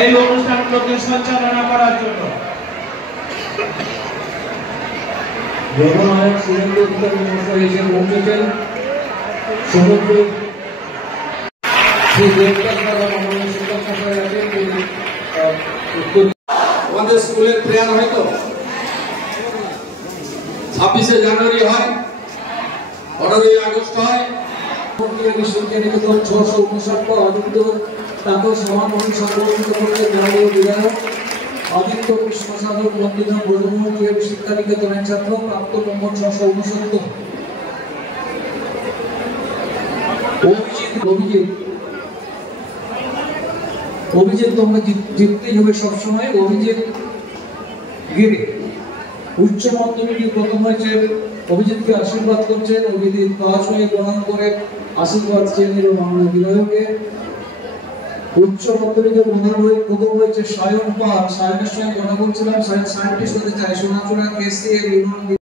এই অনুষ্ঠানগুলোকে সঞ্চালনা করার জন্য জননায়ক সুরেন্দ্র অধিকারী মহাশয় এসে পৌঁছেছেন। সমগ্র আমাদের স্কুলের প্রেয়ার হয়তো 26শে জানুয়ারি হয়, 15ই আগস্ট হয়। বিশ্ববিদ্যালয় 659 আদিত্য তাকে সমানভাবে সংগঠিত করতে গ্রামীয় বিধায়ক আদিত্য কৃষ্ণসাগর বন্দিত ব্রজমুখী শিক্ষা নিকেতনের ছাত্র প্রাপ্ত নম্বর 669। অভিজিৎ তোমরা জিততেই হবে সবসময়। অভিজিৎ গিরি উচ্চ মাধ্যমিকে প্রথম হয়েছে। অভিজিৎকে আশীর্বাদ করছেন। অভিজিৎ পাস হয়ে প্রণাম করে আশীর্বাদ চেয়ে নিল বাংলা বিধায়কে। উচ্চ মাধ্যমিকে প্রথম হয়েছে সায়ন পাল। সায়নের সঙ্গে কথা বলছিলাম, সায়েন্টিস্ট হতে চায়। সোনাচূড়া কেসি